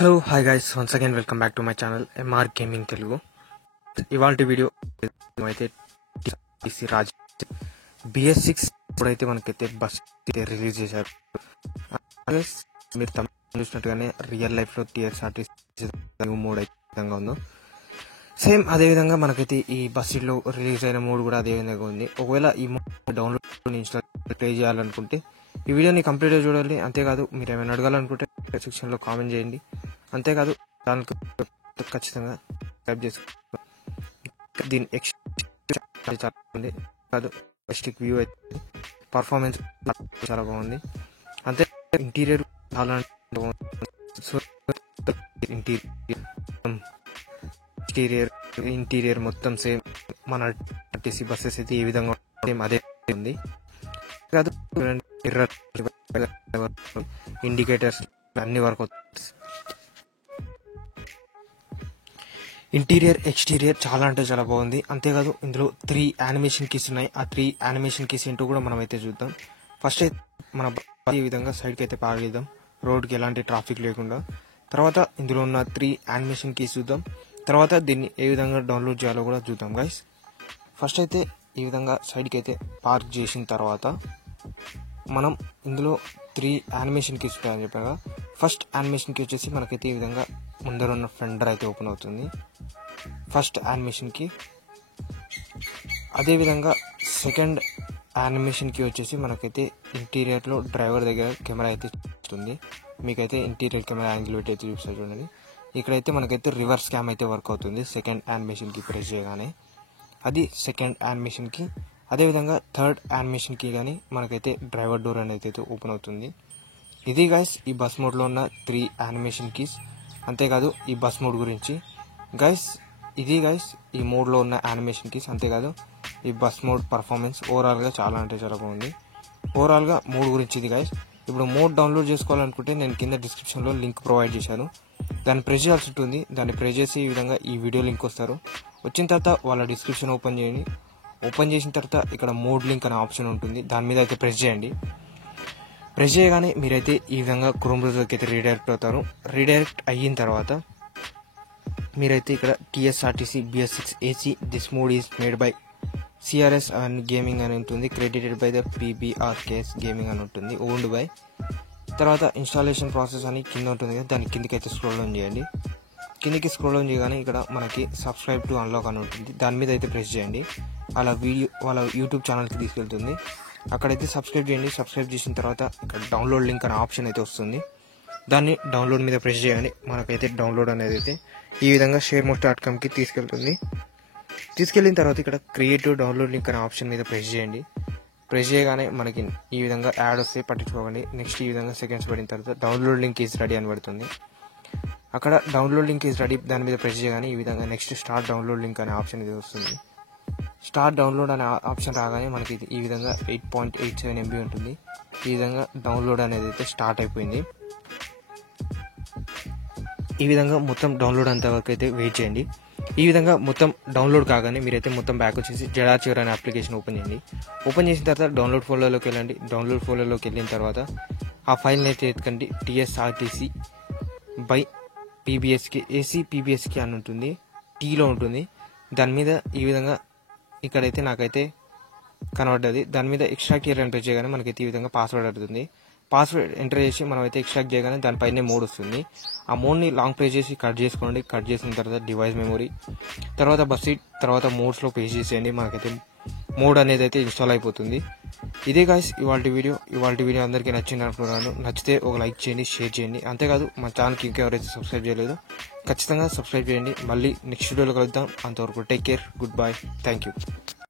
Hello hi guys, once again welcome back to my channel MR gaming Telugu. ఇవాళ video అయితే TC Raj BS6 ఇప్పుడైతే మనకైతే bus release చేశారు. మీరు చూసినట్టుగానే రియల్ లైఫ్లో TSRTC మోడ్ అయితే విధంగా ఉందో సేమ్ అదేవిధంగా మనకైతే ఈ బస్సులో రిలీజ్ అయిన మోడ్ కూడా అదే విధంగా ఉంది. ఒకవేళ ఈ మోడ్ డౌన్లోడ్ ఇన్స్టాల్ ప్లే చేయాలనుకుంటే ఈ వీడియోని కంప్లీట్గా చూడాలి. అంతేకాదు మీరు ఏమైనా అడగాలనుకుంటే సెక్షన్లో కామెంట్ చేయండి. అంతేకాదు ఛానల్కి ఖచ్చితంగా సబ్స్క్రైబ్ చేసుకోండి. దీని చాలా ఉంది కాదు స్టిక్ వ్యూ అయితే పర్ఫార్మెన్స్ చాలా బాగుంది. అంతే ఇంటీరియర్ చాలా ఇంటీరియర్ మొత్తం సేమ్ మన TC బస్సెస్ అయితే ఈ విధంగా సేమ్ అదే ఉంది. కాదు ఇండికేటర్స్ అన్ని వరకు ఇంటీరియర్ ఎక్స్టీరియర్ చాలా అంటే చాలా బాగుంది. అంతేకాదు ఇందులో 3 యానిమేషన్ కీస్ ఉన్నాయి. ఆ 3 యానిమేషన్ కీస్ ఏంటో కూడా మనం అయితే చూద్దాం. ఫస్ట్ అయితే మన ఈ విధంగా సైడ్కి అయితే పారేద్దాం, రోడ్కి ఎలాంటి ట్రాఫిక్ లేకుండా. తర్వాత ఇందులో ఉన్న 3 యానిమేషన్ కీస్ చూద్దాం. తర్వాత దీన్ని ఏ విధంగా డౌన్లోడ్ చేయాలో కూడా చూద్దాం గైస్. ఫస్ట్ అయితే ఈ విధంగా సైడ్కి అయితే పార్క్ చేసిన తర్వాత మనం ఇందులో 3 యానిమేషన్ కీస్ ఉంటాయని చెప్పాగా, ఫస్ట్ యానిమేషన్ కీ వచ్చేసి మనకైతే ఈ విధంగా ముందర ఉన్న ఫెండర్ అయితే ఓపెన్ అవుతుంది, ఫస్ట్ యానిమేషన్ కీ. అదేవిధంగా సెకండ్ యానిమేషన్ కీ వచ్చేసి మనకైతే ఇంటీరియర్లో డ్రైవర్ దగ్గర కెమెరా అయితే చూస్తుంది. మీకైతే ఇంటీరియర్ కెమెరా యాంగిల్ పెట్టి అయితే చూపిస్తారు చూడండి. ఇక్కడైతే మనకైతే రివర్స్ క్యామ్ అయితే వర్క్ అవుతుంది సెకండ్ యానిమేషన్ కీ ప్రెస్ చేయగానే. అది సెకండ్ యానిమేషన్ కీ. అదేవిధంగా థర్డ్ యానిమేషన్ కీ కానీ మనకైతే డ్రైవర్ డోర్ అనేది అయితే ఓపెన్ అవుతుంది. ఇది గైస్ ఈ బస్ మోడ్లో ఉన్న 3 యానిమేషన్ కీస్. అంతేకాదు ఈ బస్ మోడ్ గురించి గైస్ ఇది గైస్ ఈ మోడ్లో ఉన్న యానిమేషన్ కీస్. అంతేకాదు ఈ బస్ మోడ్ పర్ఫార్మెన్స్ ఓవరాల్గా చాలా అంటే చాలా బాగుంది. ఓవరాల్గా మోడ్ గురించి ఇది గైస్. ఇప్పుడు మోడ్ డౌన్లోడ్ చేసుకోవాలనుకుంటే నేను కింద డిస్క్రిప్షన్లో లింక్ ప్రొవైడ్ చేశాను, దాన్ని ప్రెస్ చేయాల్సి ఉంటుంది. దాన్ని ప్రెస్ చేసి ఈ విధంగా ఈ వీడియో లింక్ వస్తారు. వచ్చిన తర్వాత వాళ్ళ డిస్క్రిప్షన్ ఓపెన్ చేయండి. ఓపెన్ చేసిన తర్వాత ఇక్కడ మోడ్ లింక్ అనే ఆప్షన్ ఉంటుంది, దాని మీద అయితే ప్రెస్ చేయండి. ప్రెస్ చేయగానే మీరైతే ఈ విధంగా క్రోమ్ బ్రౌజర్కి అయితే రీడైరెక్ట్ అవుతారు. రీడైరెక్ట్ అయిన తర్వాత మీరైతే ఇక్కడ TSRTC BS6 AC this mode is made by CRS and gaming అని ఉంటుంది, credited by the PBRKS gaming అని ఉంటుంది, ఓన్డ్ బై. తర్వాత ఇన్స్టాలేషన్ ప్రాసెస్ అని కింద ఉంటుంది కదా, దాని కిందకి అయితే స్క్రోల్ డౌన్ చేయండి. కిందకి స్క్రోల్ డౌన్ చేయగానే ఇక్కడ మనకి సబ్స్క్రైబ్ టు అన్లాక్ అని ఉంటుంది, దాని మీద అయితే ప్రెస్ చేయండి. వాళ్ళ యూట్యూబ్ ఛానల్కి తీసుకెళ్తుంది. అక్కడైతే సబ్స్క్రైబ్ చేయండి. సబ్స్క్రైబ్ చేసిన తర్వాత ఇక్కడ డౌన్లోడ్ లింక్ అనే ఆప్షన్ అయితే వస్తుంది, దాన్ని డౌన్లోడ్ మీద ప్రెస్ చేయండి. మనకైతే డౌన్లోడ్ అనేది అయితే ఈ విధంగా sharemos.comకి తీసుకెళ్తుంది. తీసుకెళ్ళిన తర్వాత ఇక్కడ క్రియేటివ్ డౌన్లోడ్ లింక్ అనే ఆప్షన్ మీద ప్రెస్ చేయండి. ప్రెస్ చేయగానే మనకి ఈ విధంగా యాడ్ వస్తే పట్టించుకోకండి. నెక్స్ట్ ఈ విధంగా సెకండ్స్ పడిన తర్వాత డౌన్లోడ్ లింక్ ఈజ్ రెడీ అని పడుతుంది. అక్కడ డౌన్లోడ్ లింక్ ఈజ్ రెడీ దాని మీద ప్రెస్ చేయగానే ఈ విధంగా నెక్స్ట్ స్టార్ట్ డౌన్లోడ్ లింక్ అనే ఆప్షన్ ఇది వస్తుంది. స్టార్ట్ డౌన్లోడ్ అనే ఆప్షన్ రాగానే మనకి ఈ విధంగా 8.87 MB ఉంటుంది. ఈ విధంగా డౌన్లోడ్ అనేది అయితే స్టార్ట్ అయిపోయింది. ఈ విధంగా మొత్తం డౌన్లోడ్ అంత వరకు అయితే వెయిట్ చేయండి. ఈ విధంగా మొత్తం డౌన్లోడ్ కాగానే మీరైతే మొత్తం బ్యాక్ వచ్చేసి జడాచివర్ అనే అప్లికేషన్ ఓపెన్ చేయండి. ఓపెన్ చేసిన తర్వాత డౌన్లోడ్ ఫోల్డర్లోకి వెళ్ళండి. డౌన్లోడ్ ఫోల్డర్లోకి వెళ్ళిన తర్వాత ఆ ఫైల్ని అయితే ఎత్తుకండి. TSRTC బై PBSకి AC PBSకి అని ఉంటుంది, టీలో ఉంటుంది. దాని మీద ఈ విధంగా ఇక్కడైతే నాకైతే కనబడ్డది. దాని మీద ఎక్స్ట్రాక్ట్ ఇయర్ అని ప్రెస్ చేయగానే మనకైతే ఈ విధంగా పాస్వర్డ్ అడుగుతుంది. పాస్వర్డ్ ఎంటర్ చేసి మనం అయితే ఎక్స్ట్రాక్ట్ చేయగానే దానిపైనే మోడ్ వస్తుంది. ఆ మోడ్ని లాంగ్ ప్రెస్ చేసి కట్ చేసుకోండి. కట్ చేసిన తర్వాత డివైస్ మెమరీ, తర్వాత బస్ సీట్, తర్వాత మోడ్స్లో పేస్ట్ చేసేయండి. మనకైతే మోడ్ అనేది అయితే ఇన్స్టాల్ అయిపోతుంది. ఇదే గాయ్స్ ఇవాళ వీడియో అందరికీ నచ్చింది అనుకుంటున్నాను. నచ్చితే ఒక లైక్ చేయండి, షేర్ చేయండి. అంతేకాదు మన ఛానల్కి ఇంకెవరైతే సబ్స్క్రైబ్ చేయలేదో ఖచ్చితంగా సబ్స్క్రైబ్ చేయండి. మళ్ళీ నెక్స్ట్ వీడియోలో కలుద్దాం. అంతవరకు take care, good bye, thank you.